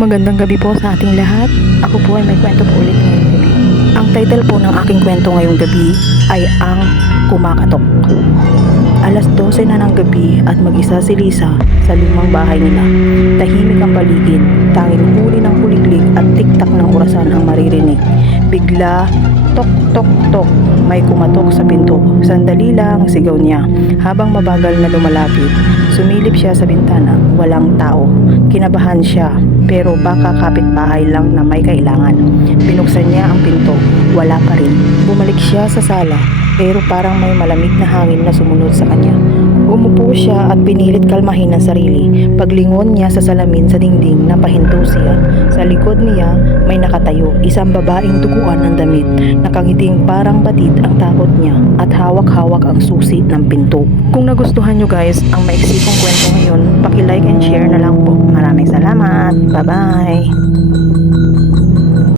Magandang gabi po sa ating lahat. Ako po ay may kwento po ulit ngayong gabi. Ang title po ng aking kwento ngayong gabi ay Ang Kumakatok. Alas 12 na ng gabi at mag-isa si Lisa sa lumang bahay nila. Tahimik ang paligid, tanging huli ng kuliglig at tiktak ng orasan ang maririnig. Bigla, tok tok tok, may kumatok sa pinto. Sandali lang, sigaw niya. Habang mabagal na lumalapit, sumilip siya sa bintana. Walang tao. Kinabahan siya, pero baka kapitbahay lang na may kailangan. Binuksan niya ang pinto. Wala pa rin. Bumalik siya sa sala, pero parang may malamig na hangin na sumunod sa kanya. Umupo siya at pinilit kalmahin ang sarili. Paglingon niya sa salamin sa dingding, napahinto siya. Sa likod niya may nakatayo, isang babaeng duguan ng damit. Nakangiting parang batid ang takot niya at hawak-hawak ang susi ng pinto. Kung nagustuhan nyo guys ang maiksi kong kwento ngayon, paki-like and share na lang po. Maraming salamat. Bye-bye!